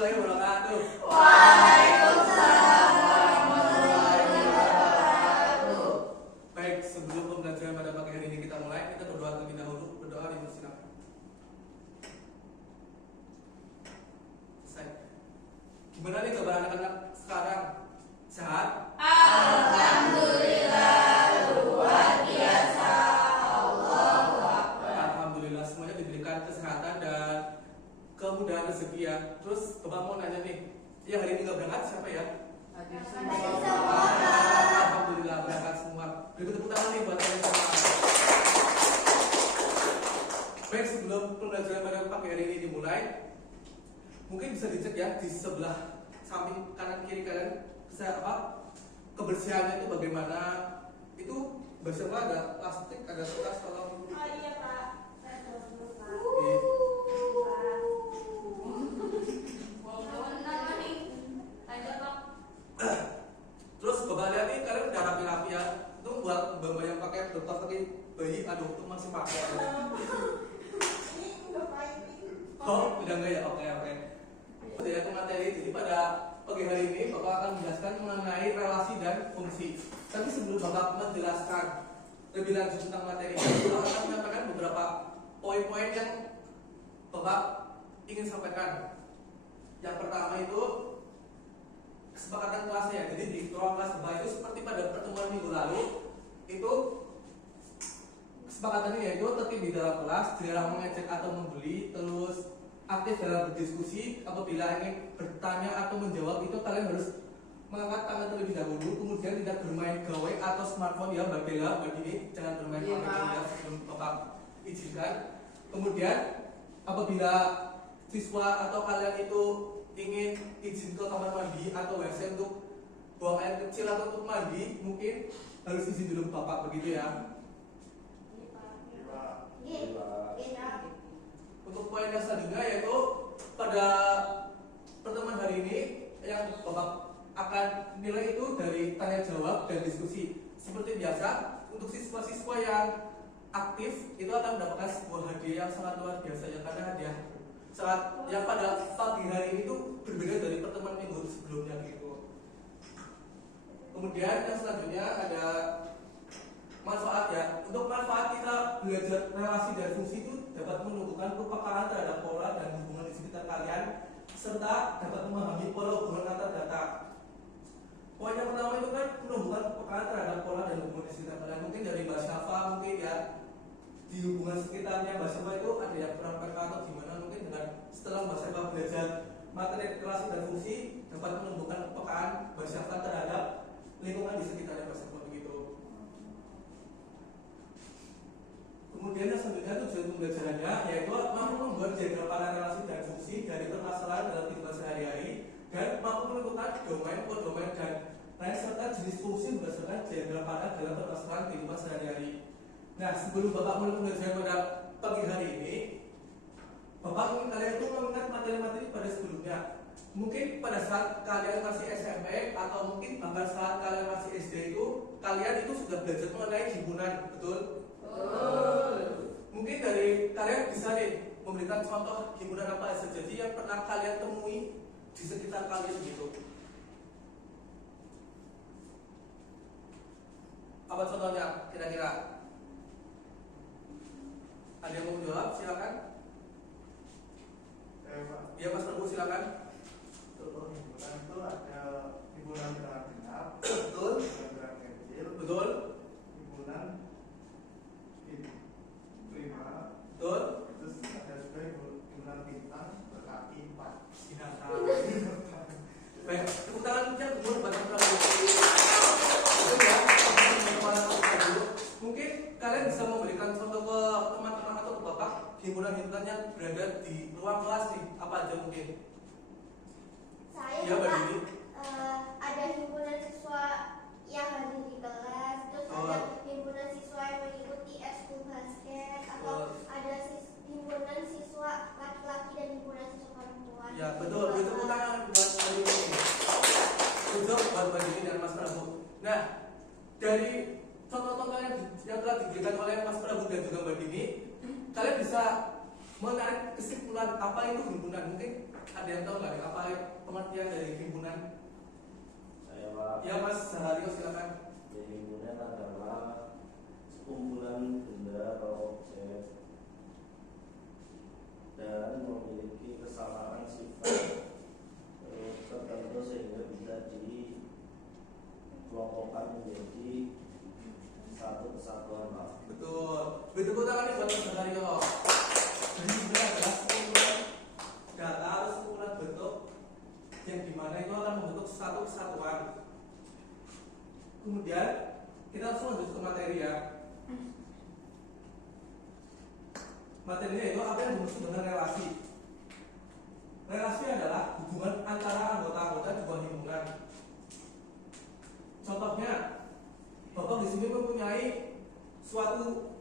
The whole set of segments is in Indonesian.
warahmatullahi wabarakatuh. Waalaikumsalam warahmatullahi wabarakatuh. Baik, sebelum pembelajaran pada pagi hari ini kita mulai, kita berdoa terlebih dahulu. Berdoa di silakan. Selesai. Gimana nih kabar anak-anak sekarang? Sehat? Alhamdulillah, luar biasa. Allahu Akbar. Alhamdulillah semuanya diberikan kesehatan dan kemudahan rezeki ya. Terus Bapak mau nanya nih, yang hari ini nggak berangkat siapa ya? Hadir semua. Alhamdulillah berangkat semua. Beri tepuk tangan nih buat kalian semua. Baik, sebelum pembelajaran pada pagi hari ini dimulai, mungkin bisa dicek ya di sebelah samping kanan kiri kalian kebersihannya itu bagaimana. Itu bersama ada plastik, ada kertas, tolong. Oh iya Pak, saya tahu dulu Pak. Oke. Terus Bapak lihat nih, kalian udah rapi-rapi ya. Itu buat Bapak yang pakai dokter pakai bayi, aduh itu masih pakai. Ini udah baik. Oh, udah enggak ya? Oke. Jadi aku materi. Jadi pada pagi hari ini Bapak akan menjelaskan mengenai relasi dan fungsi. Tapi sebelum Bapak menjelaskan lebih lanjut tentang materi, Bapak akan menyampaikan beberapa poin-poin yang Bapak ingin sampaikan. Yang pertama itu kesepakatan kelasnya. Jadi di ruang kelas Bapak itu seperti pada pertemuan minggu lalu, itu kesepakatannya yaitu tertib di dalam kelas, dilarang mengejek atau membuli, terus aktif dalam berdiskusi. Apabila ingin bertanya atau menjawab itu kalian harus mengangkat tangan terlebih dahulu, kemudian tidak bermain gawai atau smartphone ya Mbak Bella, Mbak Dini, jangan bermain Iya, HP ya sebelum Bapak izinkan. Kemudian apabila siswa atau kalian itu ingin izin ke kamar mandi atau WC untuk buang air kecil atau untuk mandi, mungkin harus izin dulu Bapak, begitu ya. Untuk poin yang selanjutnya yaitu pada pertemuan hari ini yang Bapak akan nilai itu dari tanya jawab dan diskusi. Seperti biasa, untuk siswa-siswa yang aktif itu akan mendapatkan sebuah hadiah yang sangat luar biasa ya, karena hadiah saat yang pada pagi hari ini itu berbeda dari pertemuan minggu sebelumnya gitu. Kemudian yang selanjutnya ada manfaat ya. Untuk manfaat kita belajar relasi dan fungsi itu dapat menumbuhkan kepekaan terhadap pola dan hubungan di sekitar kalian, serta dapat memahami pola hubungan antar data. Poin yang pertama itu kan menumbuhkan kepekaan terhadap pola dan hubungan di sekitar kalian. Mungkin dari Mbak Syafa mungkin ya, di hubungan sekitarnya Mbak Syafa itu ada yang kurang peka atau gimana, mungkin dengan setelah Mbak Syafa belajar materi relasi dan fungsi dapat menumbuhkan kepekaan Mbak Syafa terhadap lingkungan di sekitarnya Mbak Syafa begitu. Kemudian yang selanjutnya tujuan pembelajarannya yaitu mampu membuat diagram panah relasi dan fungsi dari permasalahan dalam kehidupan sehari-hari dan mampu menentukan domain, poddomain dan lain serta jenis fungsi berdasarkan diagram panah dalam permasalahan kehidupan sehari-hari. Nah, sebelum Bapak mulai pembelajaran pada pagi hari ini, Bapak ingin kalian itu mengingat materi-materi pada sebelumnya. Mungkin pada saat kalian masih SMP atau mungkin bahkan saat kalian masih SD itu, kalian itu sudah belajar mengenai himpunan, betul? Mungkin dari kalian bisa nih memberikan contoh himpunan apa saja yang pernah kalian temui di sekitar kalian gitu. Apa contohnya kira-kira? Ada yang mau jawab? Silakan. Ya Mas Prabu silakan. Untuk himpunan itu ada himpunan gerak genap, Betul. himpunan gerak kecil, Betul. himpunan prima, Betul. terus ada juga himpunan bintang berkaki 4. Binatang. Baik, tepuk tangan yang umur buat Mas Prabu. Betul ya. Mungkin kalian bisa memberikan contoh ke teman-teman atau ke Bapak himpunan-himpunan yang berada di ruang kelas nih, apa aja mungkin? Saya Ya, Mbak Pak, Dini. ada himpunan siswa yang hadir di kelas, terus ada himpunan siswa yang mengikuti ekskul basket, atau ada himpunan siswa laki-laki dan himpunan siswa perempuan. Ya betul, itu tepuk tangan buat Mbak Dini. Betul buat Mbak Dini dan Mas Prabu. Nah, dari contoh-contoh yang telah diberikan oleh Mas Prabu dan juga Mbak Dini, kalian bisa menarik kesimpulan apa itu himpunan. Mungkin Ada yang tahu nggak apa pengertian dari himpunan? Saya Pak. Ya Mas Sahario silakan. Jadi himpunan adalah sekumpulan benda atau objek dan memiliki kesamaan sifat tertentu sehingga bisa dikelompokkan menjadi satu kesatuan Pak. Betul. Betul tangan nih buat Mas Sahario. Jadi himpunan adalah sekumpulan data atau sekumpulan bentuk yang dimana itu akan membentuk satu kesatuan. Kemudian kita langsung lanjut ke materi ya. Materinya itu apa yang dimaksud dengan relasi? Relasi adalah hubungan antara anggota-anggota sebuah himpunan. Contohnya, Bapak di sini mempunyai suatu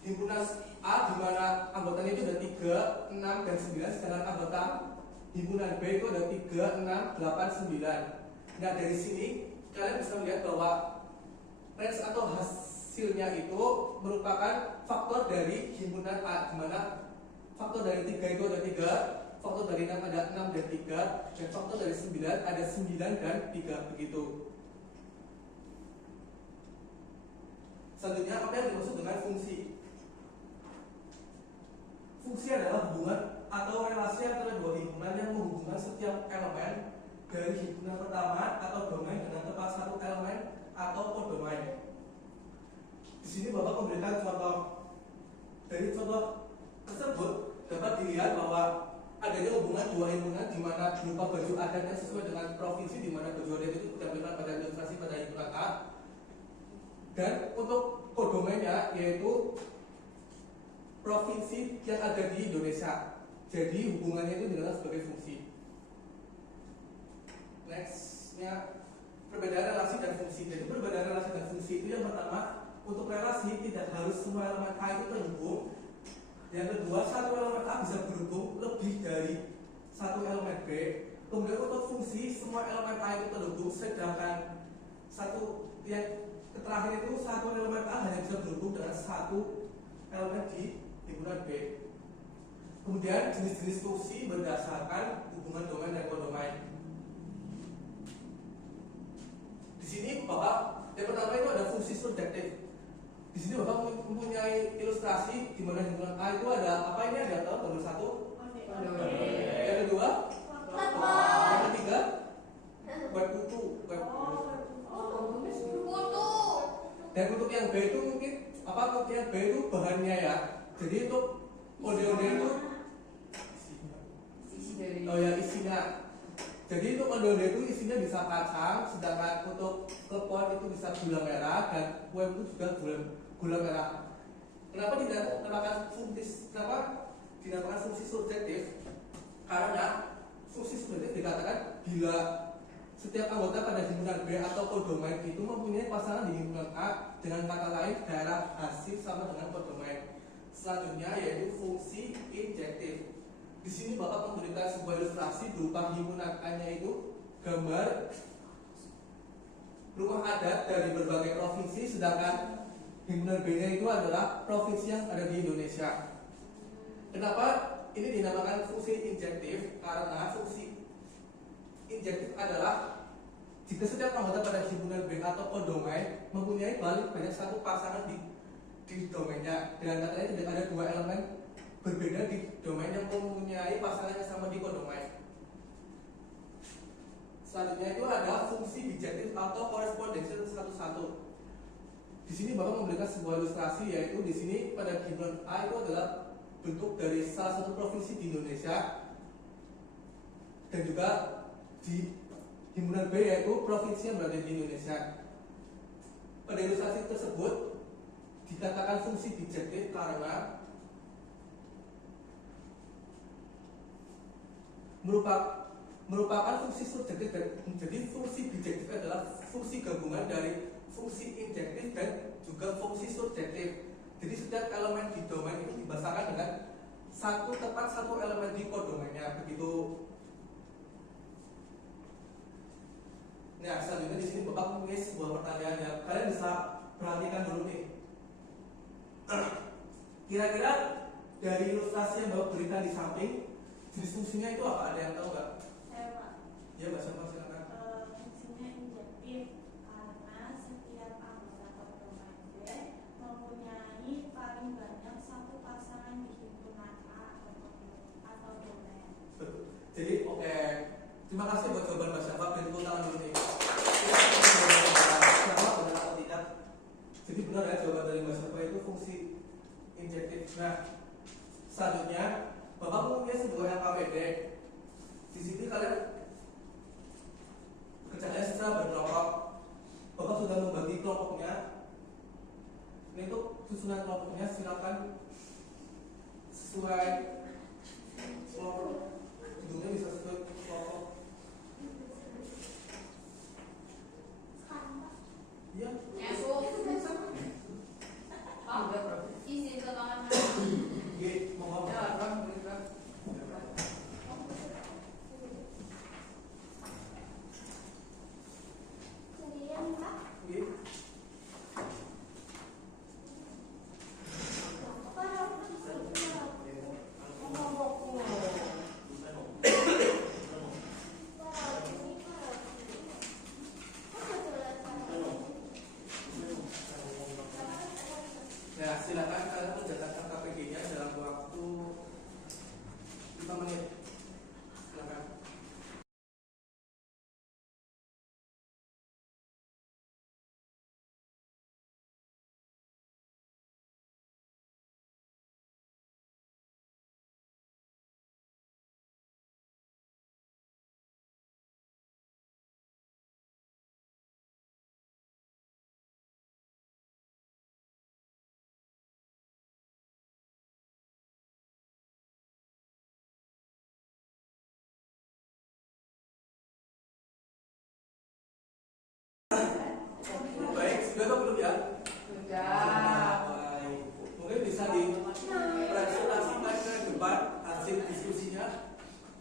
himpunan A di mana anggotanya itu ada 3, 6, dan 9, sedangkan anggota himpunan B itu ada 3, 6, 8, 9. Nah dari sini kalian bisa melihat bahwa range atau hasilnya itu merupakan faktor dari himpunan A, di mana faktor dari 3 itu ada 3, faktor dari 6 ada 6 dan 3, dan faktor dari 9 ada 9 dan 3, begitu. Selanjutnya apa yang dimaksud dengan fungsi? Fungsi adalah hubungan atau relasi antara dua himpunan yang menghubungkan setiap elemen dari himpunan pertama atau domain dengan tepat satu elemen atau kodomain. Di sini Bapak memberikan contoh. Dari contoh tersebut dapat dilihat bahwa adanya hubungan dua himpunan di mana berupa baju adat yang sesuai dengan provinsi, di mana baju adat itu ditampilkan pada ilustrasi pada himpunan A. Dan untuk kodomainnya yaitu provinsi yang ada di Indonesia. Jadi hubungannya itu dikenal sebagai fungsi. Nextnya perbedaan relasi dan fungsi. Jadi perbedaan relasi dan fungsi itu yang pertama, untuk relasi tidak harus semua elemen A itu terhubung. Yang kedua, satu elemen A bisa berhubung lebih dari satu elemen B. Kemudian untuk fungsi semua elemen A itu terhubung, sedangkan satu yang terakhir itu satu elemen A hanya bisa berhubung dengan satu elemen di himpunan B. Kemudian jenis-jenis fungsi berdasarkan hubungan domain dan kodomain. Di sini Bapak yang pertama itu ada fungsi surjektif. Di sini Bapak mempunyai ilustrasi di mana himpunan A itu ada apa ini, ada tahu nomor 1? Yang kedua? Yang ketiga? Web kutu. Dan untuk yang B itu mungkin apa? Untuk yang B itu bahannya ya. Jadi untuk onde-onde itu isinya. Jadi untuk onde-onde itu isinya bisa kacang, sedangkan untuk klepon itu bisa gula merah, dan kue itu juga gula merah. Kenapa dinamakan fungsi subjektif? Karena fungsi subjektif dikatakan bila setiap anggota pada himpunan B atau kodomain itu mempunyai pasangan di himpunan A, dengan kata lain daerah hasil sama dengan kodomain. Selanjutnya yaitu fungsi injektif. Di sini Bapak memberikan sebuah ilustrasi berupa himpunan A-nya itu gambar rumah adat dari berbagai provinsi, sedangkan himpunan B-nya itu adalah provinsi yang ada di Indonesia. Kenapa ini dinamakan fungsi injektif? Karena fungsi injektif adalah jika setiap anggota pada himpunan B atau kodomain mempunyai paling banyak satu pasangan di domainnya, dengan katanya tidak ada dua elemen berbeda di domain yang mempunyai pasangan yang sama di kodomain. Selanjutnya itu ada fungsi bijektif atau korespondensi satu-satu. Di sini Bapak memberikan sebuah ilustrasi, yaitu di sini pada himpunan A itu adalah bentuk dari salah satu provinsi di Indonesia, dan juga di himpunan B yaitu provinsi yang berada di Indonesia. Pada ilustrasi tersebut dikatakan fungsi bijektif karena merupakan fungsi subjektif. Jadi fungsi bijektif adalah fungsi gabungan dari fungsi injektif dan juga fungsi subjektif. Jadi setiap elemen di domain itu dibahasakan dengan tepat satu elemen di kodomainnya, begitu. Nah, selanjutnya di sini Bapak mempunyai sebuah pertanyaan yang kalian bisa perhatikan dulu nih. Kira-kira dari ilustrasi yang Bapak berikan di samping, jenis fungsinya itu apa? Ada yang tahu nggak? Saya Pak. Ya, Mbak Syafa silakan. Fungsinya injektif karena setiap anggota komponen mempunyai paling banyak satu pasangan di himpunan A atau domain. Betul. Jadi oke, terima kasih buat jawaban Mbak Syafa. Dan tepuk tangan dulu nih. Jawab benar atau tidak? Jadi benar ya jawaban dari Mbak Syafa itu fungsi injektif. Nah, selanjutnya Bapak punya sebuah LKPD. Di sini kalian kerjanya secara berkelompok. Bapak sudah membagi kelompoknya. Ini untuk susunan kelompoknya silakan sesuai kelompok. Judulnya bisa sesuai kelompok. Iya. Izin ke tangan. Oke, mau ngomong. Sendirian Pak. Oke. Nah, silakan kalian mencatatkan KPG-nya dalam waktu 5 menit. Silakan. Baik, sudah atau belum ya? Sudah. Baik. Mungkin bisa dipresentasikan ke depan hasil diskusinya.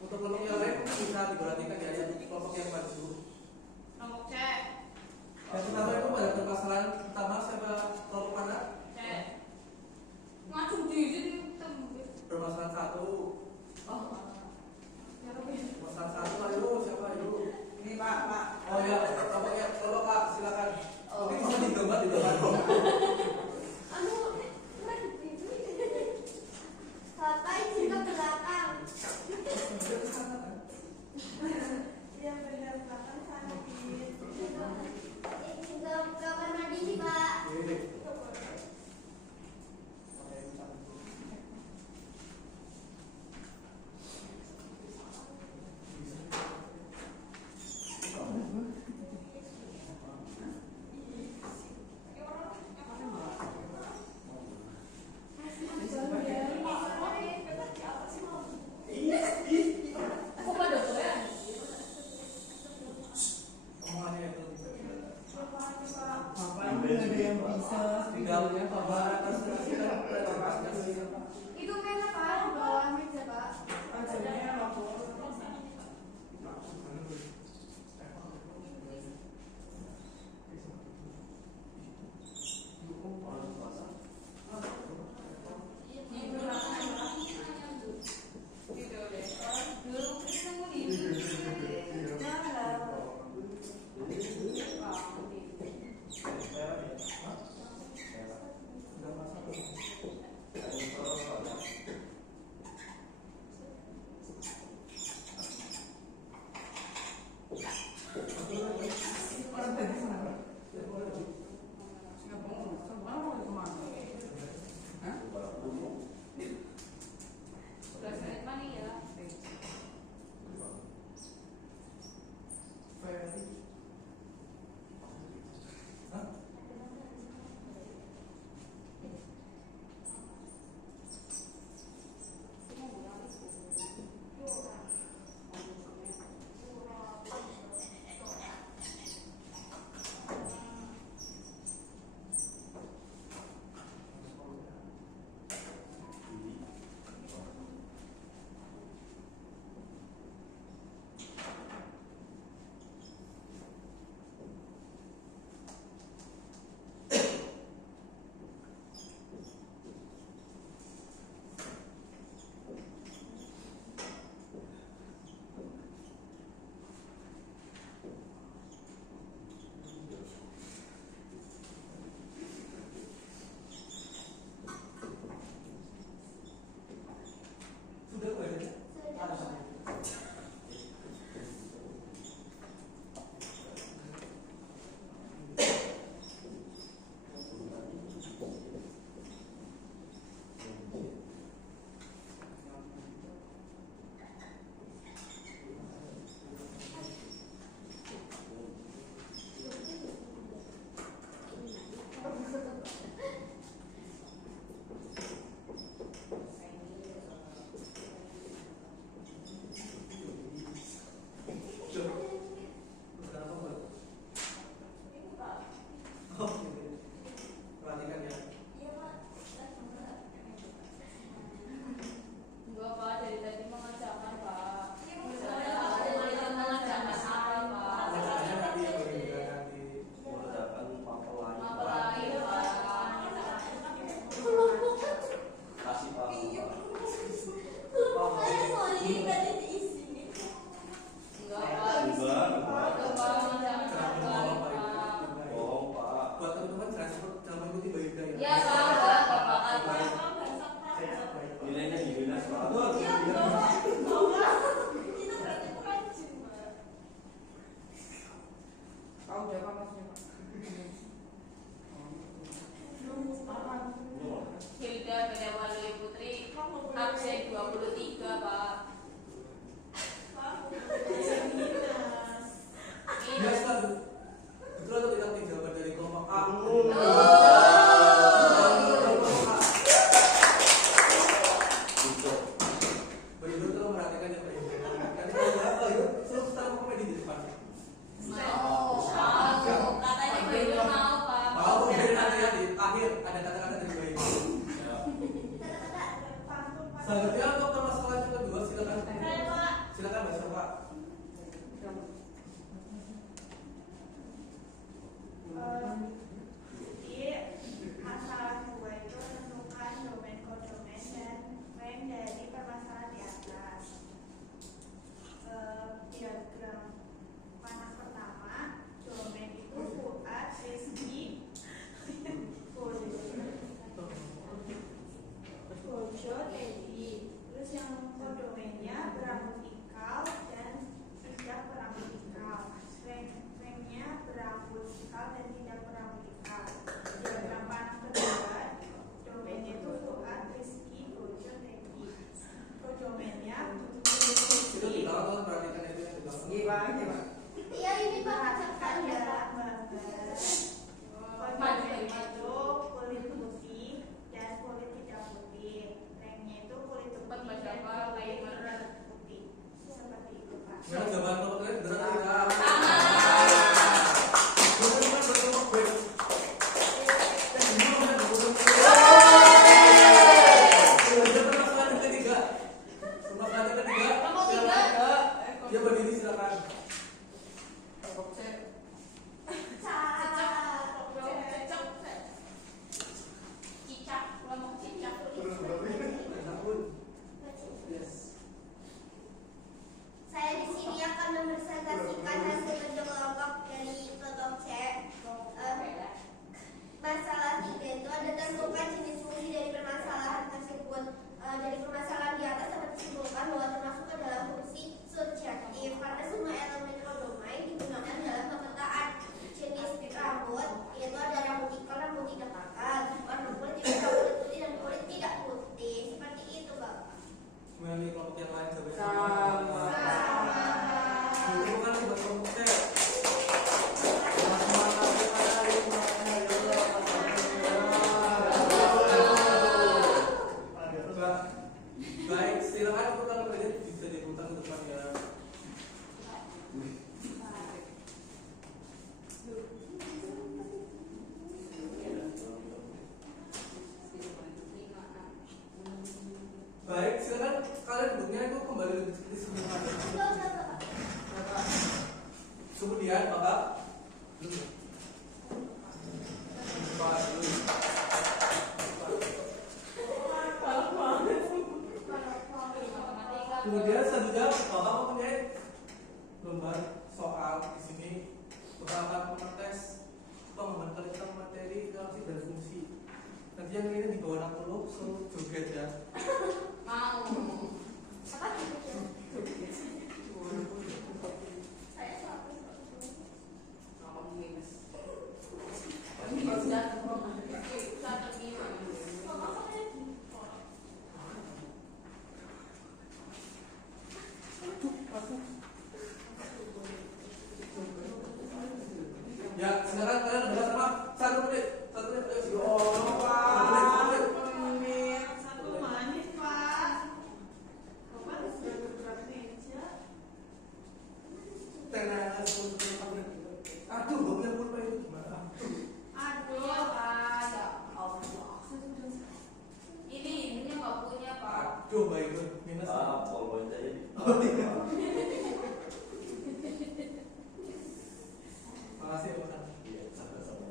Untuk kelompok yang lain bisa diperhatikan ya, yang kelompok yang maju. Kelompok C. Yang pertama itu pada permasalahan pertama siapa kelompok mana? C. Maju di sini. Permasalahan 1. Oh. Permasalahan 1 ayo siapa ayo? Ini Pak. Oh ya, kelompoknya kelompok Pak silakan. Oh. Mungkin bisa digambar di depan. Bapak izin ke belakang. Yang benar belakang sana di Izin ke tolong perhatikan itu yang di Iya, belakang. Pak. Iya, Pak. Iya ini Pak ya. Maju itu kulit putih, jas kulit tidak putih. Remnya itu kulit putih dan kulit putih. Seperti itu, Pak. Nah, jawaban kelompok kalian benar tidak? Ya berdiri silakan. Kelompok C. Cicak, kelompok cicak. Terus berarti Yes. Saya di sini akan mempresentasikan hasil kerja kelompok dari kelompok C. Masalah 3 itu ada tentukan jenis fungsi dari permasalahan tersebut. Dari permasalahan di atas dapat disimpulkan bahwa termasuk adalah fungsi subjektif karena semua elemen holodomain digunakan dalam pemetaan jenis rambut, yaitu ada rambut ikal, rambut tidak akal, warna kulit tidak kulit putih dan kulit tidak putih. Seperti itu, Bapak. Gimana nih kelompok yang lain? Coba. Sama. Itu kan buat kelompok C. Baik, silakan itu kalau kalian bisa diputar ke depan ya. Baik, silakan kalian duduknya itu kembali lebih seperti semula. Kemudian Bapak Kemudian selanjutnya Bapak mempunyai lembar soal di sini beberapa tes pengembangan kualitas materi, relasi dan fungsi. Nanti yang ini di bawah 60 suruh joget ya. Mau. Apa itu? Saya selalu Ngomong minus. Ini sudah ngomong. Sudah tergimana. Ya, sekarang kalian udah sama 1 menit. 1 menit. Ayo. Satu menit, Pak. Bapak sudah beberapa meja. Aduh, gue punya pulpen itu gimana? Aduh, ada. Ini nggak punya, Pak. Aduh, baik tuh. Minus. Pulpen aja di. Makasih, Pak. Iya, sama-sama.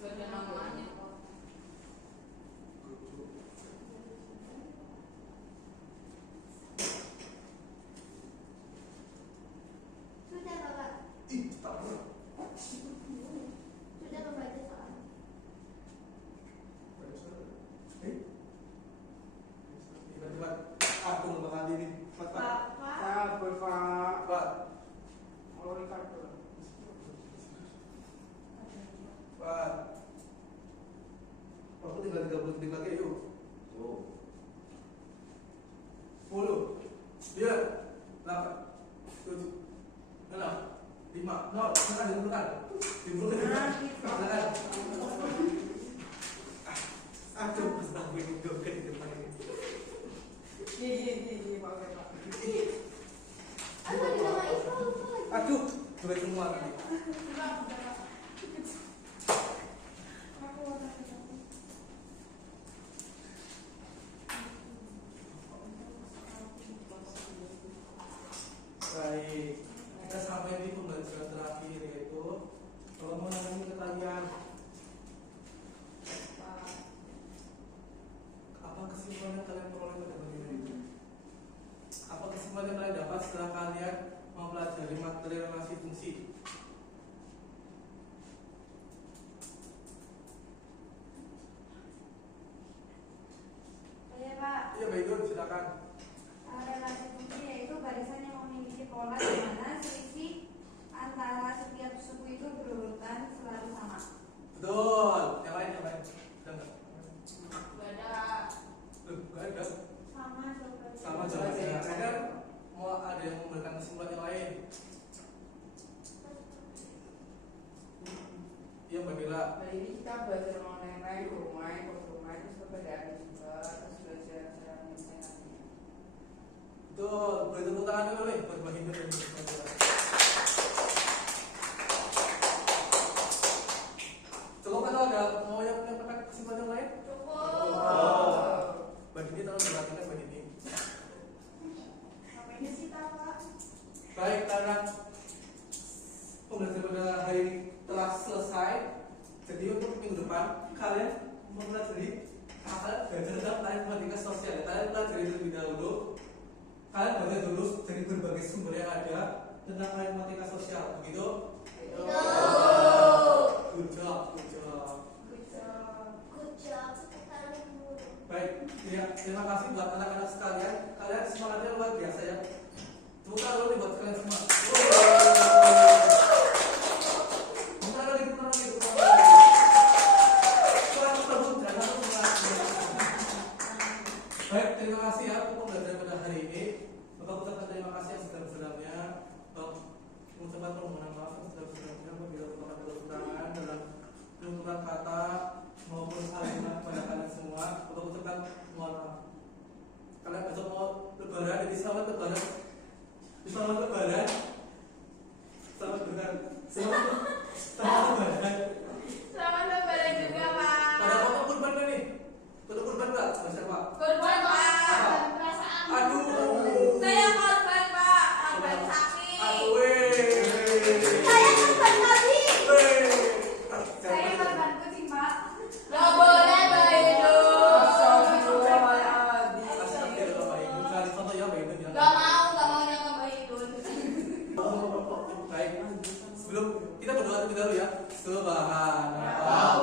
Gak ada namanya kok. sudah, Bapak. Ih, tak pernah. Sudah membaca soal. Tiba-tiba aku nggak bakal ini. Pak. Bapak. Sabar, Pak. Pak. Oh, Ricardo. Pak. Aku tinggal 30 detik lagi, yuk. Oh, 10 9 8 7 6 5 0 silakan dimulai. Silakan. Aduh, senang gue joget di depan ini. Iya, Pak. Apa di nama itu? Lupa lagi. Aduh, joget semua tadi. Baik, kita sampai di pembelajaran terakhir yaitu kalau mau nanya ke kalian apa kesimpulan yang kalian peroleh pada bagian ini? Apa kesimpulan yang kalian dapat setelah kalian mempelajari materi relasi fungsi? Iya Pak, Iya, baik, silakan. relasi fungsi yaitu barisan yang memiliki pola di mana selisih antara setiap suku itu berurutan selalu sama. Betul. Yang lain. Dengar. Gak ada. belajar mengenai rumah, terus perbedaan juga, terus belajar cara menyelesaikannya. Betul, boleh tepuk tangan dulu nih buat Mbak Hindu dan Mbak Hindu. Cukup atau ada mau yang menyampaikan kesimpulan yang lain? Mbak Hindu tolong dilatihkan Mbak Hindu. Apa ini sih Pak? Baik, karena pembelajaran pada hari ini telah selesai, jadi untuk minggu depan kalian mempelajari belajar tentang matematika sosial. Kalian pelajari terlebih dahulu. Kalian baca dulu dari berbagai sumber yang ada tentang matematika sosial, begitu? Good job, good job. Good job, sekarang ibu. Baik, terima kasih buat anak-anak sekalian. Kalian semangatnya luar biasa ya. Tepuk tangan dulu nih buat kalian semua. Tepuk tangan lagi, tepuk tangan lagi, tepuk tangan lagi. Kurang tersebut, jangan semangat. Baik, terima kasih ya untuk pembelajaran pada hari ini. Bapak ucapkan terima kasih yang sebesar-besarnya. Mengucapkan permohonan maaf yang sebesar-besarnya apabila merupakan kekurangan dalam penuturan kata maupun kalimat kepada kalian semua. Bapak ucapkan mohon maaf. Kalian besok mau lebaran, jadi selamat lebaran. Selamat lebaran. Selamat lebaran. Selamat lebaran. Selamat lebaran juga Pak. Ada foto kurban gak nih? Foto kurban gak? Mas Pak? Korban Pak. Apa? Perasaan. Aduh. Saya korban Pak. Korban sakit. Aduh, weh. Saya korban lagi. Weh. Saya korban kucing, Pak. Gak boleh Mbak Hindu. Astagfirullahaladzim. Astagfirullah, Mbak Hindu. Cari foto ya, Mbak Hindu. Gak mau nyangka Mbak Hindu. Baik, sebelum kita berdoa terlebih dahulu ya. Subhanallah.